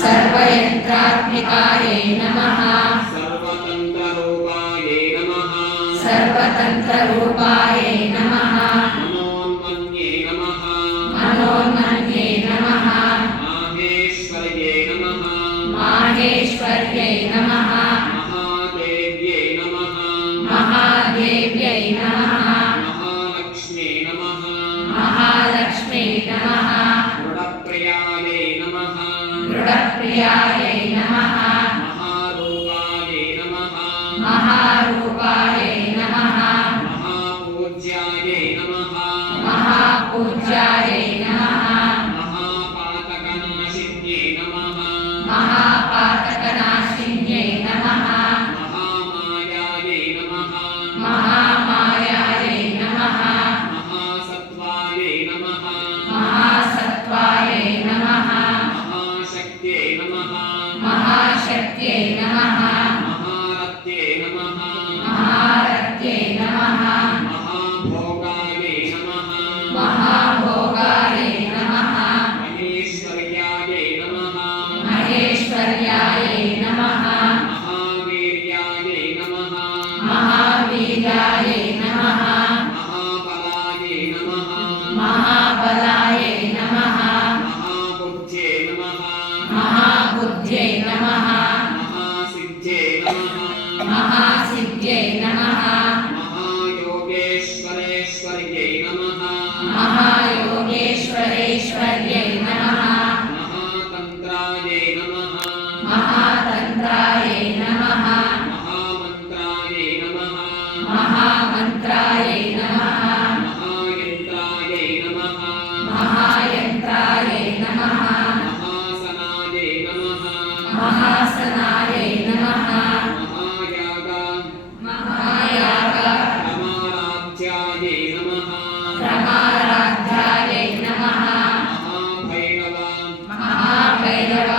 सर्वयन्त्रात्मिकायै नमः सर्वतन्त्ररूपायै नमः सर्वतन्त्ररूपायै नमः मनोन्मन्ये नमः मनोन्मन्ये नमः माहेश्वर्ये नमः माहेश्वर्यै नमः महादेव्यै नमः महादेव्यै नमः महालक्ष्म्यै नमः महालक्ष्म्यै नमः मृडप्रियायै नमः मृडप्रियायै नमः महारूपायै नमः महारूपायै नमः महापूज्यायै नमः महापूज्यायै नमः महापातकनाशिन्यै नमः महापातकनाशिन्यै नमः महामायायै नमः महामायायै नमः महासत्त्वायै नमः महासत्त्वायै नमः महाशक्त्यै नमः महाशक्त्यै नमः महारत्यै नमः महारत्यै नमः महाभोगायै नमः महाभोगायै नमः महेश्वर्यायै नमः महेश्वर्यायै नमः महावीर्यायै नमः महावीर्यायै नमः महाबलायै नमः महाबलायै नमः महाबुद्ध्यै नमः महाबुद्ध्यै नमः महासिद्ध्यै नमः महासिद्ध्यै नमः महायोगेश्वरेश्वर्यै नमः महायोगेश्वरेश्वर्यै नमः महातन्त्रायै नमः महातन्त्रायै नमः महामन्त्रायै नमः महामन्त्रायै नमः महायन्त्रायै नमः महायन्त्रायै नमः महासनायै नमः महासनायै नमः महायाग महायाग रमाराध्यायै नमः रमाराध्यायै नमः महाभैरव महाभैरव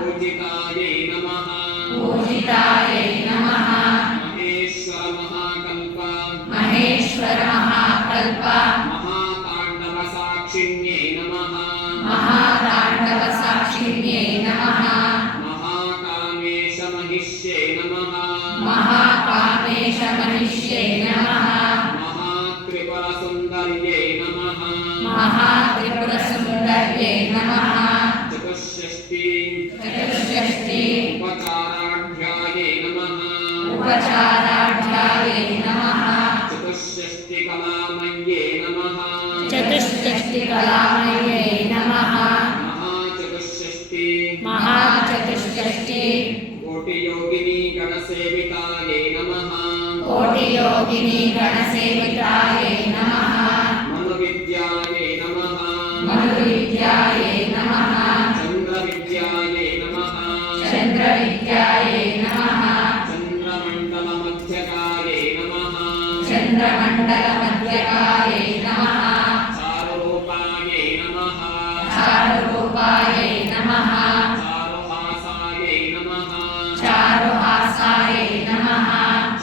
पूजितायै नमः पूजितायै नमः महेश्वर महाकल्प महेश्वर महाकल्प महाताण्डवसाक्षिण्यै नमः महाताण्डवसाक्षिण्यै नमः महाकामेशमहिष्यै नमः महाकामेशमहिष्यै नमः महात्रिपुरसुन्दर्यै नमः महात्रिपुरसुन्दर्यै नमः चतुष्षष्टि चतुष्षष्टि उपचाराढ्यायै नमः उपचाराढ्यायै नमः चतुष्षष्टिकलामय्यै नमः चतुष्षष्टिकलामये नमः महाचतुष्षष्टि महाचतुष्षष्टि कोटियोगिनी गणसेवितायै नमः कोटियोगिनी गणसेवितायै नमः मनुविद्यायै नमः मनुविद्यायै नमः चन्द्रविद्यायै नमः चन्द्रविद्यायै नमः चन्द्रमण्डलमध्यकायै नमः चन्द्रमण्डलमध्यकायै नमः चारुरूपायै नमः चारुरूपायै नमः चारुहासायै नमः चारुहासायै नमः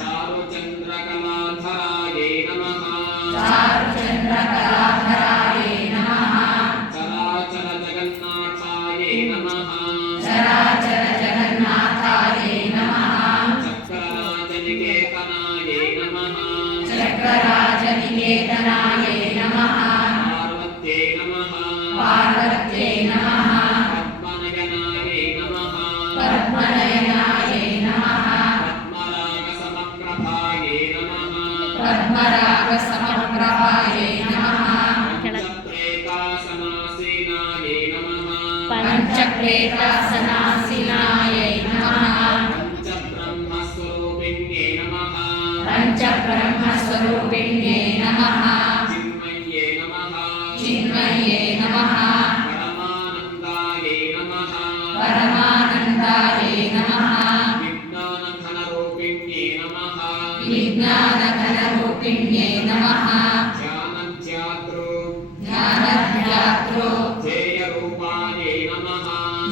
चारुचन्द्रकलाधरायै नमः चारुचन्द्रकलाधरायै नमः चराचरजगन्नाथायै नमः चराचरजगन्नाथायै नमः चक्रराजनिकेतनायै नमः चक्रराजनिकेतनायै नमः पार्वत्यै नमः पार्वत्यै नमः पद्मनयनायै नमः पद्मनयनायै नमः पद्मरागसमप्रभायै नमः पद्मरागसमप्रभायै नमः पञ्चप्रेतासनासीनायै नमः पञ्चप्रेतासनासीनायै नमः पञ्चब्रह्मस्वरूपिण्यै नमः पञ्चब्रह्मस्वरूपिण्यै नमः चिन्मय्ये नमः चिन्मये नमः परमानन्दायै नमः परमानन्दायै नमः विज्ञानघनरूपिण्यै नमः विज्ञानघनरूपिण्यै नमः ध्यानध्यातृ ध्यानध्यातृ ध्येयरूपायै नमः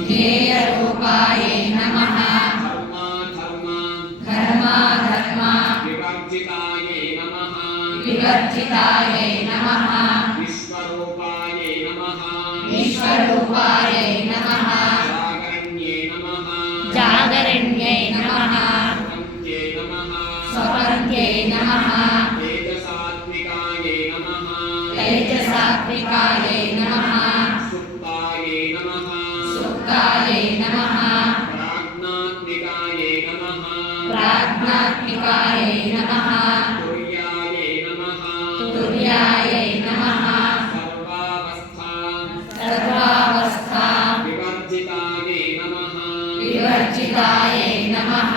ध्येयरूपायै नमः धर्माधर्म धर्माधर्म विवर्जितायै नमः विवर्जितायै नमः विश्वरूपायै नमः विश्वरूपायै दुर्गायै नमः प्राज्ञात्मिकायै नमः प्राज्ञात्मिकायै नमः तुर्यायै नमः तुर्यायै नमः सर्वावस्थां विवर्जितायै नमः विवर्जितायै नमः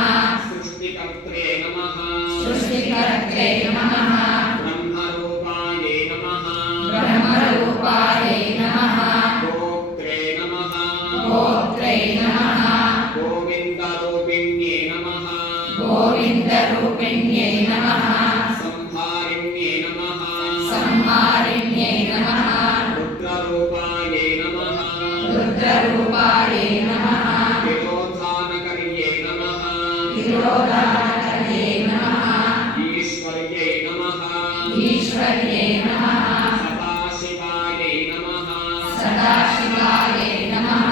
सृष्टिकर्त्रे नमः सृष्टिकर्त्रे नमः ब्रह्मरूपायै नमः ब्रह्मरूपायै नमः गोत्रे नमः गोत्रे नमः गोविन्दरूपिण्ये नमः गोविन्दरूपिण्यै नमः संहारिण्ये नमः संहारिण्यै नमः रुद्ररूपायै नमः रुद्ररूपायै नमः विरोधानकर्ये नमः विरोधानकर्ये नमः ईश्वर्यै नमः ईश्वर्ये नमः सदाशिवायै नमः सदाशिवायै नमः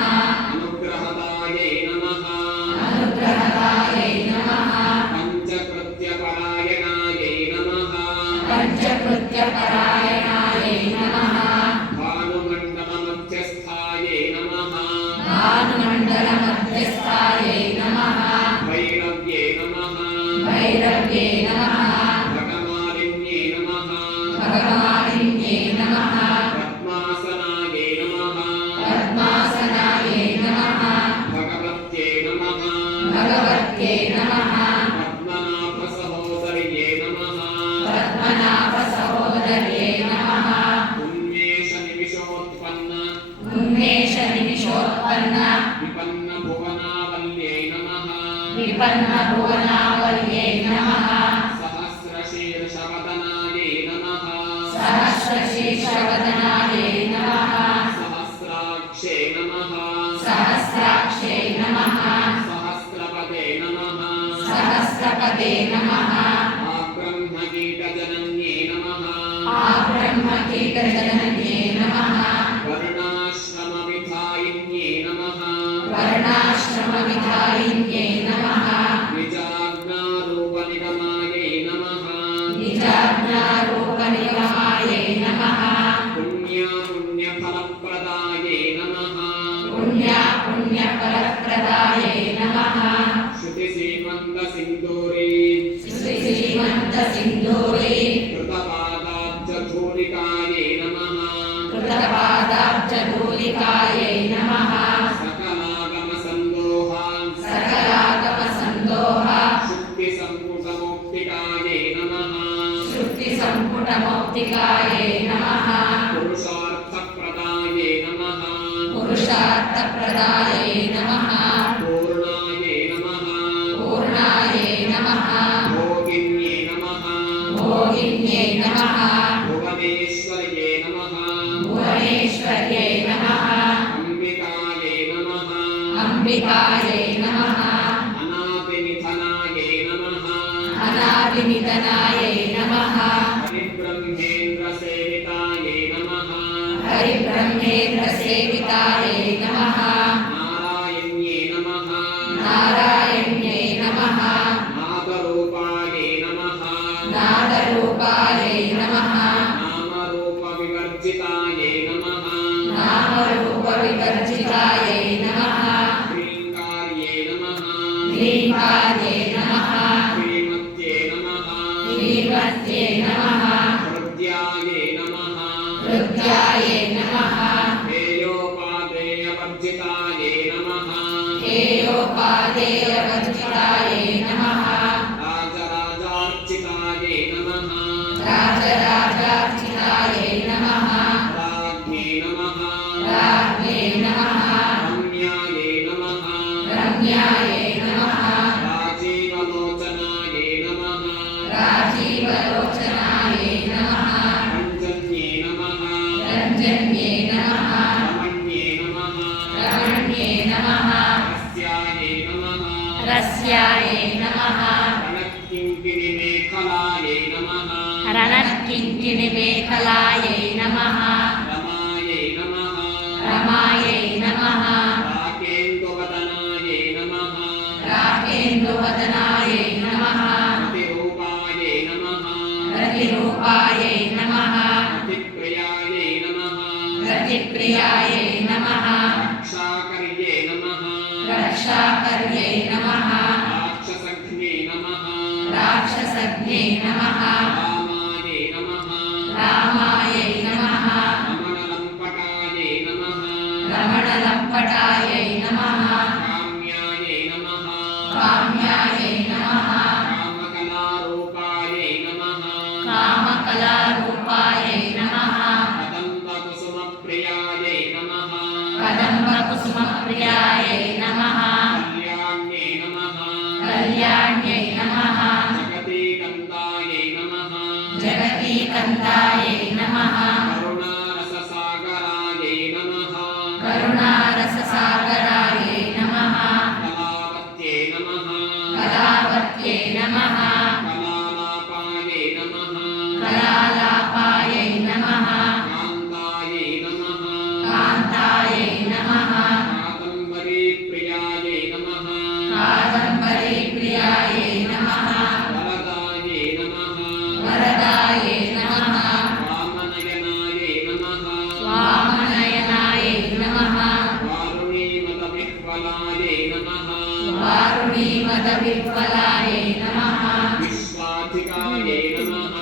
अनुग्रहदायै नमः अनुग्रहदायै नमः पञ्चकृत्यपरायणायै नमः पञ्चकृत्यपरायणायै नमः भानुमण्डलमध्यस्थायै नमः भानुमण्डलमध्यस्थायै नमः भैरव्ये नमः भैरव्ये नमः भगमालिन्ये नमः भगवानिन्ये नमः पद्मासनायै नमः पद्मासनायै नमः भगवत्यै नमः भगवत्यै नमः पद्मनाभसहोदर्ये नमः पद्मनाभसहोदर्ये नमः उन्मेषनिमिषोत्पन्न उन्मेषनिमिषोत्पन्न विपन्नभुवनावल्यै नमः विपन्नभुवनावल्यै नमः सहस्रशीर्षवदनायै नमः सहस्रशीर्षवदनायै नमः सहस्राक्षे नमः सहस्राक्षै नमः सहस्रपदे नमः सहस्रपदे नमः आब्रह्मकीटजनन्ये नमः आब्रह्मकीटजनन्ये नमः वर्णाश्रमविधायिन्ये नमः वर्णाश्रमविधायिन्ये नमः निजाज्ञारूपनिगमायै नमः निजाज्ञारूपनिगमायै नमः पुण्यापुण्यफलप्रदायै नमः पुण्यफलप्रदायै नमः श्रुतिसीमन्तसिन्दूरी श्रीमन्तसिन्दूरी कृतपादाब्जधूलिकायै नमः कृतपादाब्जधूलिकायै नमः सकलागमसन्दोहा सकलागमसन्दोह शुक्तिसम्पुटमौक्तिकायै नमः श्रुतिसम्पुटमौक्तिकायै नमः पुरुषार्थप्रदायै नमः पुरुषार्थप्रदायै नमः पूर्णायै नमः पूर्णायै नमः भोगिन्ये नमः भोगिन्यै नमः भुवनेश्वर्ये नमः भुवनेश्वर्यै नमः अम्बिकायै नमः अम्बिकायै नमः अनादिनिधनायै नमः अनादिनिधनायै नमः हरिब्रह्मेन्द्रसेवितायै नमः हरिब्रह्मेन्द्रसेवितायै नमः नारायण्ये नमः नारायण्यै नमः नादरूपायै नमः नादरूपायै नमः नामरूपविवर्जितायै नमः नामरूपविवर्जितायै नमः श्रीङ्कार्ये नमः ह्रीङ्कार्ये नमः श्रीमत्ये नमः श्रीमत्ये नमः हृद्यायै नमः हृद्यायै नमः हेयोपादेयवर्जितायै नमः हेयोपादेयवर्जितायै नमः राजराजार्चितायै नमः राजराजार्चितायै नमः राज्ञे नमः राज्ञे नमः रम्यायै नमः रम्यायै नमः राजीवलोचनायै नमः राजीवलोचनायै नमः रञ्जन्ये नमः रञ्जन्ये नमः रमण्ये नमः रमण्ये नमः रस्यायै नमः रस्यायै नमः रणत्किङ्किणिमेखलायै नमः रणत्किङ्किणिमेखलायै नमः रमायै नमः रमायै नमः राकेन्दुवदनायै नमः राकेन्दुवदनायै नमः प्रतिरूपायै नमः प्रतिरूपायै नमः प्रतिप्रियायै नमः प्रतिप्रियायै नमः रक्षाकर्ये नमः लम्पटायै नमः काम्यायै नमः काम्यायै नमः कामकलारूपायै नमः कामकलारूपायै नमः कदम्बकुसुमप्रियायै नमः कदम्बकुसुमप्रियायै नमः कल्याण्यै नमः कल्याण्यै नमः जगतीकन्दायै नमः जगतीकन्दायै नमः करुणारससागरायै नमः करुणारससागरायै नमः कलावत्यै नमः कलावत्यै नमः कलालापायै नमः कलालापायै नमः कान्तायै नमः कान्तायै नमः कादम्बरीप्रियायै नमः कादम्बरीप्रियायै नमः वरदायै नमः वरदायै नमः वामनयनायै नमः वामनयनायै नमः वारुणीमतविह्वलायै नमः वारुणीमदविह्वलायै नमः विश्वाधिकायै नमः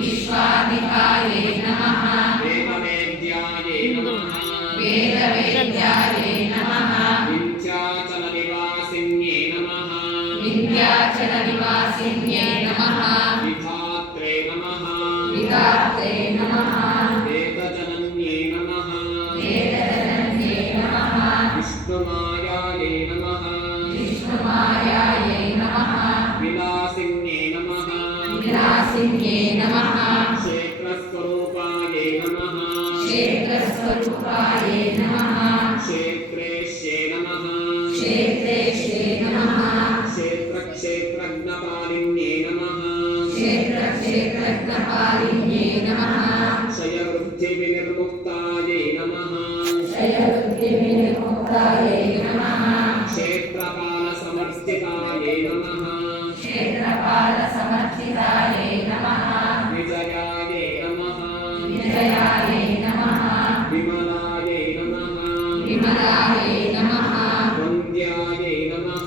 विश्वाधिकायै नमः वेदवेद्यायै नमः वेदवेद्यायै नमः विन्ध्याचलनिवासिन्यै नमः विन्ध्याचलनिवासिन्यै नमः विधात्रे नमः विधात्रे नमः वेदजनन्यै नमः वेदजनन्यै नमः विष्णुमायायै नमः विष्णुमायायै नमः विलासिन्यै नमः विलासिन्यै नमः क्षेत्रस्वरूपायै नमः क्षेत्रस्वरूपायै नमः क्षेत्रेश्ये नमः क्षेत्रेश्ये नमः क्षेत्रक्षेत्रज्ञपालिन्ये नमः क्षेत्रक्षेत्रज्ञपालिन्ये नमः क्षयवृद्धिविनिर्मुक्तायै नमः क्षयवृद्धिविनिर्मुक्तायै नमः क्षेत्रपालसमर्थितायै नमः क्षेत्रपालसमर्थितायै नमः विजयायै नमः विजयायै नमः विमलायै नमः विमलायै नमः वन्द्यायै नमः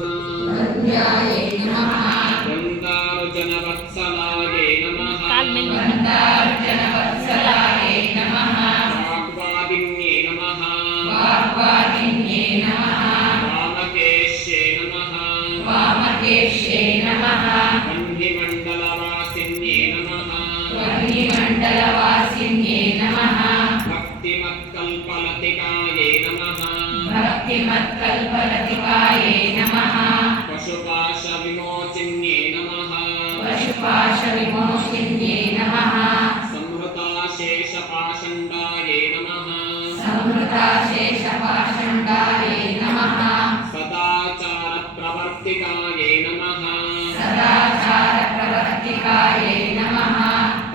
वन्द्यायै नमः वन्दारुजनवत्सलायै नमः वन्दार्जनवत्सलायै नमः वाग्वादिन्ये नमः वाग्वादिन्ये नमः वामकेश्ये नमः वामकेश्ये नमः वह्निमण्डलवासिन्ये नमः वह्निमण्डलवासिन्ये नमः भक्तिमत्कल्पलतिकायै नमः भक्तिमत्कल्पलतिकायै नमः पशुपाशविमोचिन्ये नमः पशुपाशविमोचिन्ये नमः संहृताशेषपाषण्डायै नमः संहृताशेषपाषण्डायै नमः सदाचारप्रवर्तिकायै नमः सदाचारप्रवर्तिकायै नमः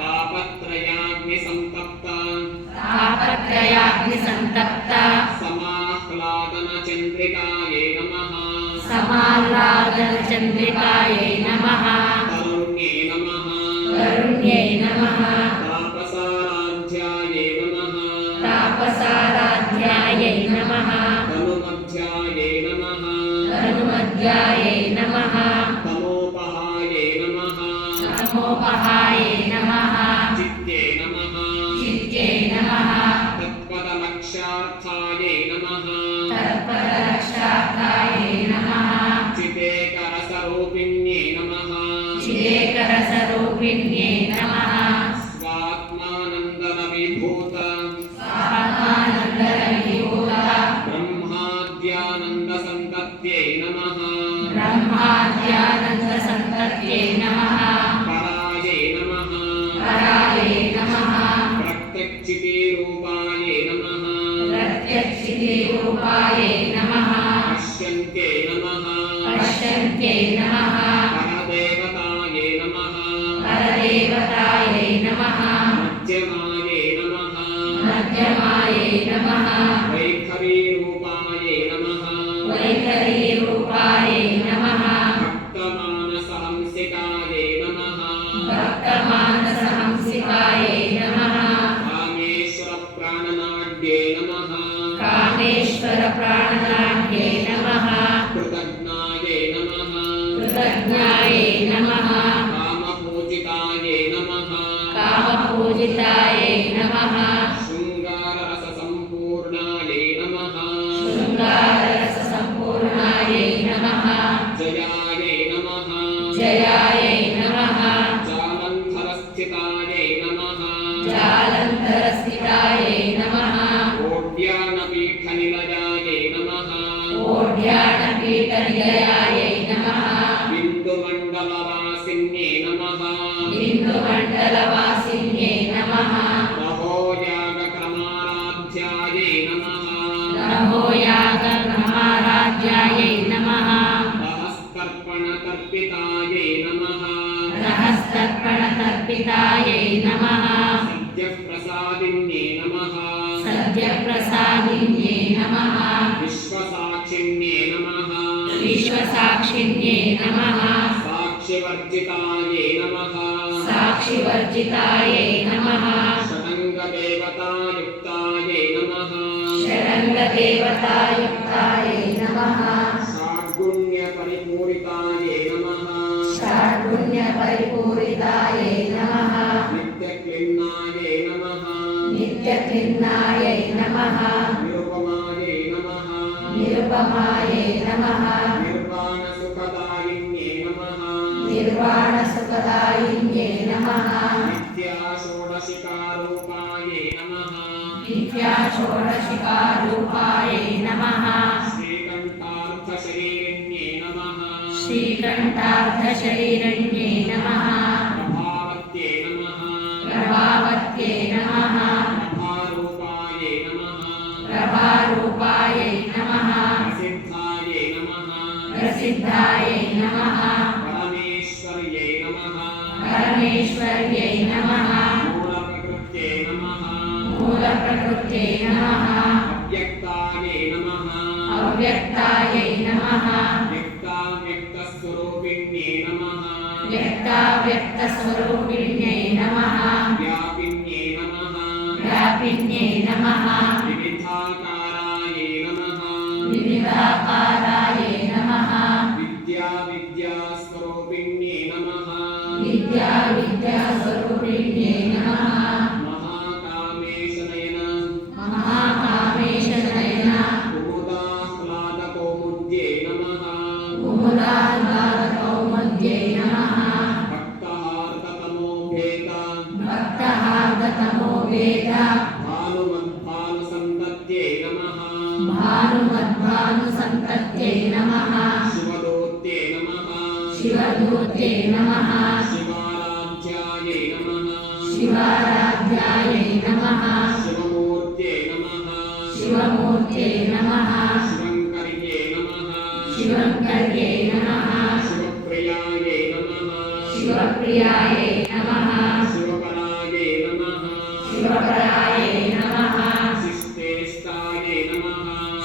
तापत्रयाग्निसन्तप्ता तापत्रयाग्निसन्तप्ता समाह्लादनचन्द्रिकायै नमः समाह्लादनचन्द्रिकायै नमः तरुण्ये नमः तरुण्यै नमः तापसाराध्यायै नमः तापसाराध्यायै नमः तनुमध्यायै नमः तनुमध्यायै नमः तमोपहायै नमः तमोपहायै नमः चित्ते नमः चित्ते नमः तत्पदलक्ष्यार्थायै नमः तत्पदरक्षार्थायै नमः चिदेकरसरूपिण्ये नमः चिदेकरसरूपिण्ये नमः स्वात्मानन्दनविभूत स्वात्मानन्दविभूत ब्रह्माद्यानन्दसन्तत्यै नमः ब्रह्माद्यानन्दसन्तत्यै नमः परायै नमः परायै नमः प्रत्यक्षितिरूपायै नमः प्रत्यक्षितिरूपायै नमः पश्यन्त्यै नमः पश्यन्त्यै नमः परदेवतायै नमः परदेवतायै नमः मध्यमायै नमः मध्यमायै नमः वैखरीरूपायै नमः वैखरीरूपायै नमः भक्तमानसहंसिकायै नमः भक्तमानसहंसिकायै नमः कामेश्वरप्राणनाड्ये नमः कामेश्वरप्राणनाट्ये नमः कृतज्ञायै नमः कृतज्ञायै नमः कामपूजितायै नमः कामपूजितायै नमः शृङ्गाररससम्पूर्णायै नमः शृङ्गाररससम्पूर्णायै जयायै नमः जयायै नमः जालन्धरस्थितायै नमः जालन्धरस्थितायै नमः ओड्यानपीठनिलयायै नमः ओड्यानपीठनिलयायै नमः बिन्दुमण्डलवासिन्यै नमः बिन्दुमण्डलवासिन्यै नमः रहोयागक्रमाराध्यायै नमः रहोयागक्रमाराध्यायै नमः रहस्तर्पणतर्पितायै नमः रहस्तर्पणतर्पितायै नमः सद्यप्रसादिन्यै नमः सद्यप्रसादिन्यै नमः विश्वसाक्षिण्यै नमः विश्वसाक्षिण्यै नमः साक्षिवर्जितायै नमः साक्षिवर्जितायै नमः षडङ्गदेवतायुक्तायै नमः षडङ्गदेवतायुक्तायै नमः षड्गुण्यपरिपूरितायै नमः षड्गुण्यपरिपूरितायै नमः नित्यक्लिन्नायै नमः नित्यक्लिन्नायै नमः निरुपमायै नमः निरुपमायै नमः निर्वाणसुखदायिन्यै नमः निर्वाणसुखदायिन्यै नमः नित्याषोडशिकारूपायै नमः नित्याषोडशिकारूपायै नमः श्रीकण्ठार्थशरीरिण्यै नमः श्रीकण्ठार्थशरीरण्यै नमः प्रभावत्यै नमः प्रभावत्यै नमः प्रभारूपायै नमः प्रभारूपायै नमः प्रसिद्धायै नमः प्रसिद्धायै नमः परमेश्वर्यै नमः परमेश्वर्यै नमः मूलप्रकृत्यै नमः मूलप्रकृत्यै नमः अव्यक्तायै नमः अव्यक्तायै नमः व्यक्ताव्यक्तस्वरूपिण्यै नमः व्यक्ताव्यक्तस्वरूपिण्यै नमः व्यापिन्यै नमः व्यापिन्यै नमः विविधाकारायै नमः विविधाकारायै नमः विद्यास्वरूपिण्यै नमः विद्यास्वरूपिण्यै नमः महाकामेशनयन महाकामेशनयन कुमुदाह्लादकौमुद्यै नमः कुमुदाह्लादकौमुद्यै नमः भक्तहार्दतमोभेद भक्तहार्दतमोभेद भानुमद्भानुसन्तत्यै नमः भानुमद्भानुसन्तत्यै नमः शिवदूत्यै नमः शिवदूत्यै नमः शिवाराध्यायै नमः शिवाराध्यायै नमः शिवमूर्त्यै नमः शिवमूर्त्यै नमः शिवङ्कर्यै नमः शिवङ्कर्यै नमः शिवप्रियायै नमः शिवप्रियायै नमः शिवपरायै नमः शिवपरायै नमः शिष्टेष्टायै नमः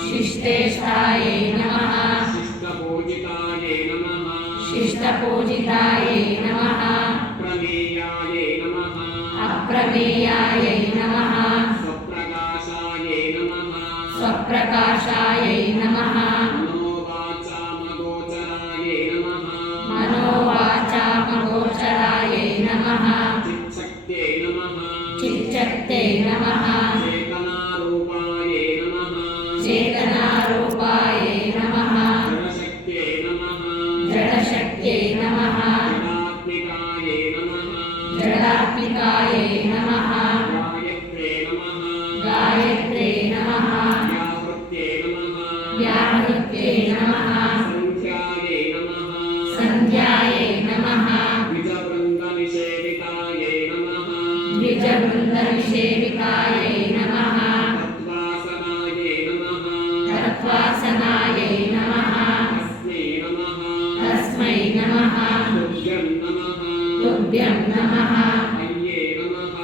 शिष्टेष्टायै नमः शिष्टपूजितायै नमः शिष्टपूजितायै नमः प्रमेयायै नमः अप्रमेयायै नमः स्वप्रकाशायै नमः स्वप्रकाशायै नमः मनोवाचामगोचरायै नमः मनोवाचामगोचरायै नमः चित्शक्त्यै नमः चित्शक्त्यै नमः चेतनारूपायै नमः चेतनारूपायै नमः जडशक्त्यै नमः जडशक्त्यै नमः जडात्मिकायै नमः जडात्मिकायै नमः गायत्र्यै नमः गायत्र्यै नमः व्याहृत्यै नमः व्याहृत्यै नमः सन्ध्यायै नमः सन्ध्यायै नमः द्विजवृन्दनिषेवितायै नमः द्विजवृन्दनिषेवितायै नमः तत्त्वासनायै नमः तत्त्वासनायै नमः तस्मै नमः तस्मै नमः तुभ्यं नमः तुभ्यं नमः अय्ये नमः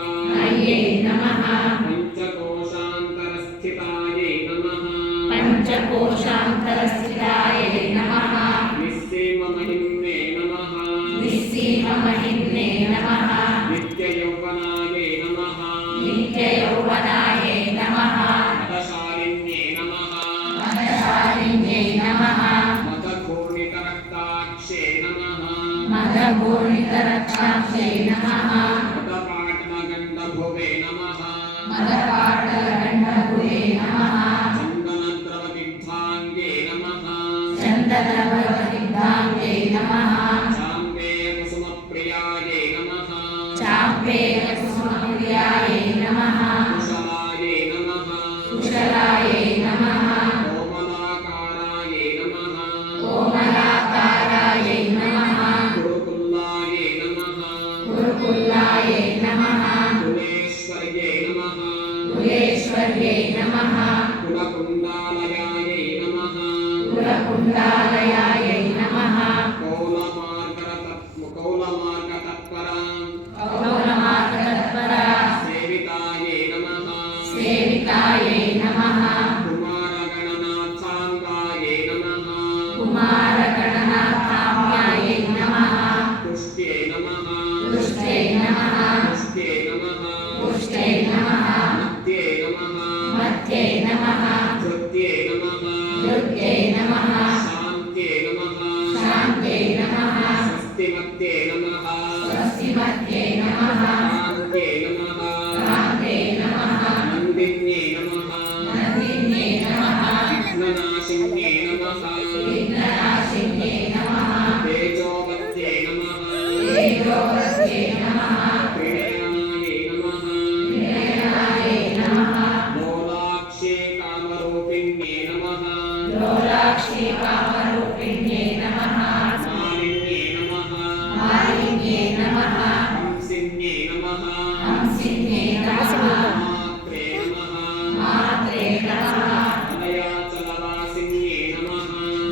अय्ये नमः पञ्चकोशान्तरस्थितायै नमः पञ्चकोशान्तरस्थितायै नमः निस्सीममहिम्ने नमः निस्सीममहिम्ने नमः नित्ययौवनायै नमः नित्ययौवनायै नमः मतशालिन्ये नमः मदशालिन्यै नमः मतघूर्णितरक्ताक्षे नमः मदघूर्णितरक्षाक्षै नमः मतपाटमगण्डभुवे नमः मदपाटलगण्डभुवे नमः चन्दनद्रवतिग्धाङ्गे नमः चन्दनवरसिद्धाङ्गे नमः चाम्बे कुसुमप्रियायै नमः चाम्बे कुसुमप्रियायै नमः कुशलायै नमः कुशलायै नमः कोमलाकारायै नमः कोमलाकारायै नमः गुरुकुल्लायै नमः गुरुकुल्लायै नमः कुलेश्वर्यै नमः कुलेश्वर्यै नमः कुलकुण्डालयायै नमः कुलकुण्डालयायै नमः कौलमार्गतत्परा सेवितायै नमः सेवितायै नमः कुमारगणनाथाङ्गायै नमः कुमारगणनाथाम्यायै नमः पुष्ट्यै नमः पुष्ट्यै नमः पुष्ट्यै नमः पुष्ट्यै नमः मत्यै नमः मत्यै नमः धृत्यै नमः धृत्यै नमः शान्त्यै नमः शान्त्यै नमः स्वस्तिमत्यै नमः स्वस्तिमत्यै नमः कान्त्यै नमः कान्त्यै नमः नन्दिन्यै नमः नन्दिन्यै नमः विघ्ननाशिन्यै नमः विघ्ननाशिन्यै नमः तेजोवत्यै नमः तेजोवत्यै नमः त्रिनयनायै नमः त्रिनयनायै नमः लोलाक्षे कामरूपिण्यै नमः लोलाक्षी कामरूपिण्यै नमः मालिन्यै नमः मालिन्यै नमः हंसिन्यै नमः हंसिन्यै नमः मात्रे नमः मात्रे नमः मलयाचलवासिन्यै नमः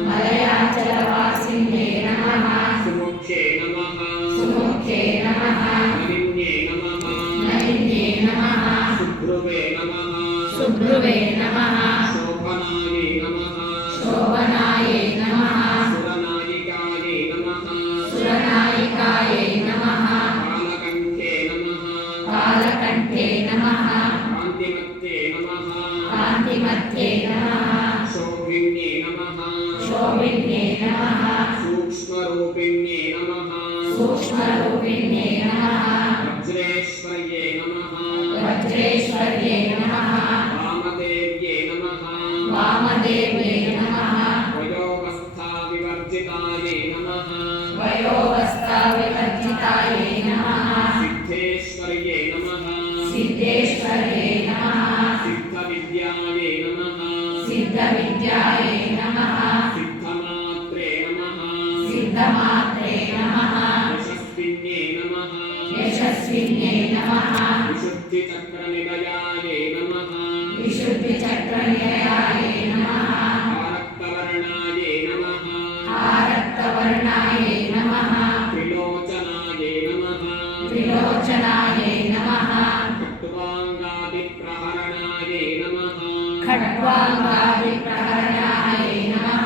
मलयाचलवासिन्यै नमः सुमुख्ये नमः सुमुख्ये नमः नलिन्ये नमः नलिन्ये नमः सुभ्रुवे नमः सुभ्रुवे नमः शोभनायै नमः शोभनायै नमः सुरनायिकायै नमः सुरनायिकायै नमः कालकण्ठे नमः कालकण्ठे नमः कान्तिमत्ये नमः कान्तिमत्ये नमः शोभिन्ये नमः शोभिन्ये नमः सूक्ष्मरूपिण्ये नमः सूक्ष्मरूपिण्ये नमः वज्रेश्वर्ये नमः वज्रेश्वर्ये नमः वामदेव्ये नमः वामदेव्ये नमः वयोवस्थाविवर्जितायै नमः वयोवस्थाविवर्जितायै नमः सिद्धेश्वर्ये नमः सिद्धेश्वर्ये नमः सिद्धविद्यायै नमः सिद्धविद्यायै नमः सिद्धमात्रे नमः सिद्धमात्रे नमः यशस्विन्ये नमः यशस्विन्यै नमः विशुद्धिचक्रनिलयायै नमः विशुद्धिचक्रनिलयायै नमः आरक्तवर्णायै नमः आरक्तवर्णायै नमः त्रिलोचनायै नमः त्रिलोचनायै नमः खट्वाङ्गादिप्रहरणायै नमः खट्वाङ्गादिप्रहरणायै नमः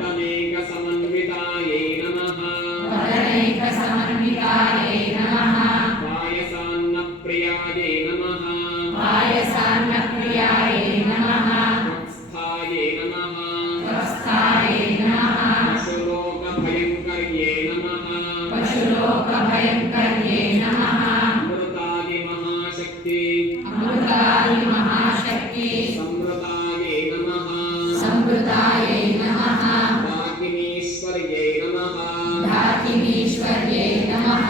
वदनेकसमन्वितायै नमः वदनैकसमन्वितायै नमः पायसान्नप्रियायै नमः पायसान्नप्रियायै नमः वत्स्थायै नमः स्वस्थायै नमः पशुलोकभयङ्कर्ये नमः पशुलोकभयङ्कर्ये नमः अमृतादिमहाशक्ति अमृतादिमहाशक्ति संवृतायै नमः संवृतायै नमः डाकिनीश्वर्यै नमः धाकिनीश्वर्ये नमः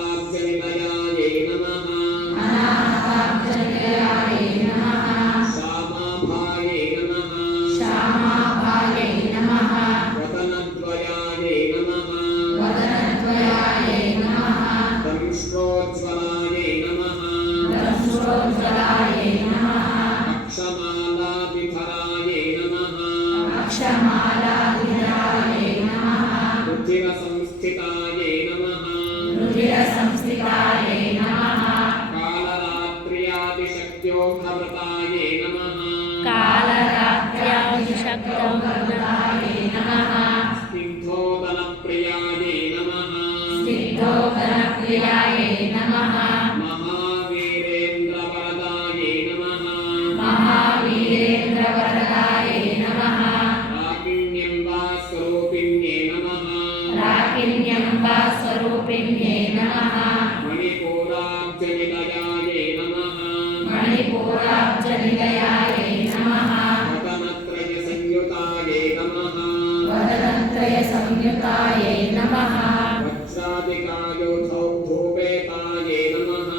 अनाहताब्जनिलयायै नमः अनाहताब्जनिलयायै नमः श्यामाभायै नमः श्यामाभायै नमः वदनद्वयायै नमः वदनद्वयायै नमः दंष्ट्रोज्ज्वलायै नमः दंष्ट्रोज्ज्वलायै नमः अक्षमालाभिधरायै नमः अक्षमालाधिरायै नमः रुधिरसंस्थितायै नमः रुधिरसंस्थितायै नमः कालरात्र्यादिशक्त्योद्धवृतायै नमः कालरात्र्यादिशक्तौर्गतायै नमः स्निग्धोदनप्रियायै नमः स्निग्धोदनप्रियायै नमः महावीरेन्द्रवरदायै नमः महावीरेन्द्रवरदायै नमः राकिण्यम्बास्वरूपिण्ये नमः राकिण्यम्बास्वरूपिण्ये नमः मणिपूराब्जनिलयायै नमः मणिपूराब्जनिलयायै नमः वदनत्रयसंयुतायै नमः संयुतायै नमः वज्रादिकायुधौ धूपेतायै नमः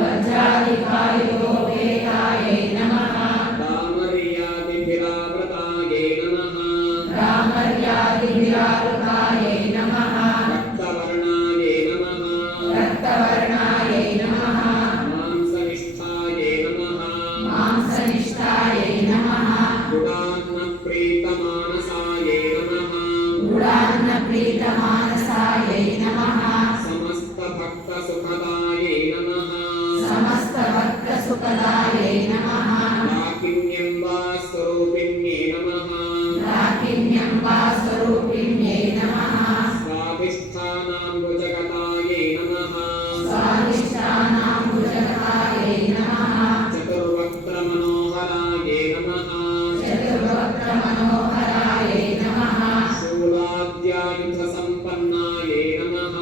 वज्रादिकायुधोपेतायै नमः दामर्यादिभिरावृतायै नमः रामर्यादिविरारुतायै नमः रक्तवर्णायै नमः रक्तवर्णायै नमः मांसनिष्ठायै नमः मांसनिष्ठायै नमः गुडान्नप्रीतमानसायै नमः गुडान्नप्रीतमानसायै नमः समस्तभक्तसुखदायै नमः समस्तभक्तसुखदायै नमः राकिन्यम्बास्वरूपिण्यै नमः राकिन्यम्बास्वरूपिण्यै नमः स्वाधिष्ठानाम्बुजगतायै नमः स्वादिष्टानाम्बुजगतायै नमः चतुर्वक्त्रमनोहरायै नमः चतुर्वक्त्रमनोहरायै नमः शूलाद्यायुधसम्पन्नायै नमः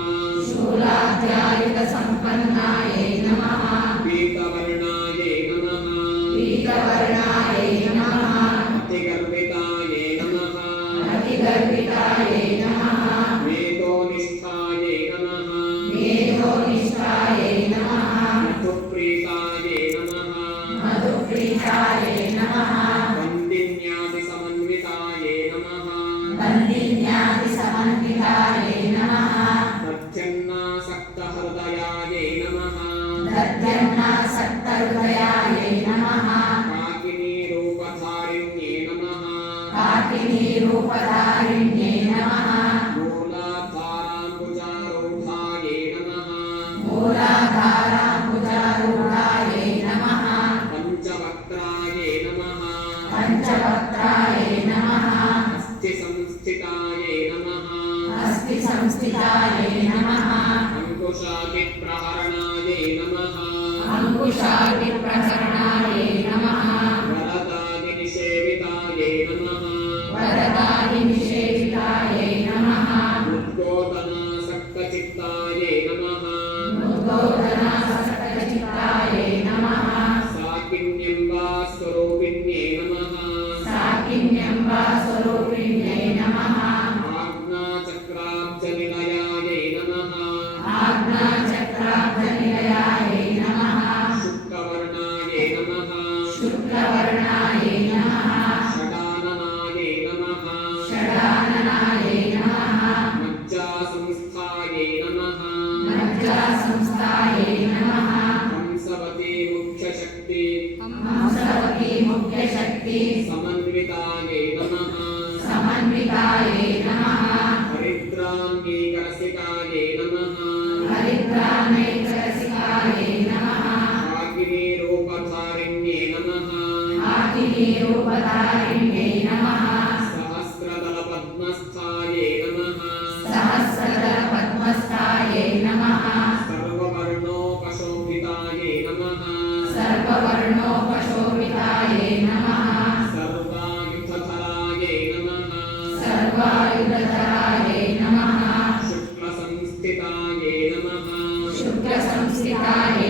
शूलाध्यायुधसम्पन्नायै नमः पीतवर्णायै नमः पीतवर्णायै नमः अतिगर्वितायै नमः अतिगर्वितायै नमः मेधोनिष्ठायै नमः मेधोनिष्ठायै नमः मधुप्रीतायै नमः मधुप्रीतायै नमः वन्दिन्यादिसमन्वितायै नमः वन्दिन्यादिसमन्वितायै नमः दध्यन्नासक्तहृदयायै नमः दध्यन्नासक्तहृदयायै नमः काकिनीरूपधारिण्यै नमः काकिनीरूपधारिण्यै नमः मूलाधाराम्बुजारूढायै नमः मूलाधाराम्बुजारूढायै नमः पञ्चवक्त्रायै नमः पञ्चवक्त्रायै नमः अस्थिसंस्थितायै नमः अस्थिसंस्थितायै नमः अङ्कुशादिप्रहरणायै नमः अङ्कुशादिप्रहरणायै नमः वरदादिनिषेवितायै नमः वरदादिनिषेवितायै नमः उद्गोतनासक्तचित्तायै नमः उद्बोधनासक्तचित्तायै नमः साकिन्यम्बास्वरूपिण्यै नमः साकिन्यम्बास्वरूपिण्यै नमः आज्ञाचक्राब्जनिलयायै नमः आज्ञाचक्राब्जनिलयायै नमः शुक्लवर्णायै नमः शुक्लवर्णायै नमः षडाननायै नमः षडाननायै नमः मज्जासंस्थायै नमः मज्जासंस्थायै नमः हंसवती मुख्यशक्ति हंसवती मुख्यशक्ति समन्वितायै नमः समन्वितायै नमः हरिद्राङ्गीकरसिकायै नमः हरिद्रानैकरसिकायै नमः काकिनीरूपधारिण्यै नमः काकिनीरूपधारिण्यै नमः सहस्रदलपद्मस्थायै नमः सहस्रदलपद्मस्थायै नमः सर्ववर्णोपशोभितायै नमः सर्ववर्णोपशोभितायै नमः सर्वायुधधरायै नमः सर्वायुधधरायै नमः शुक्लसंस्थितायै नमः शुक्लसंस्थितायै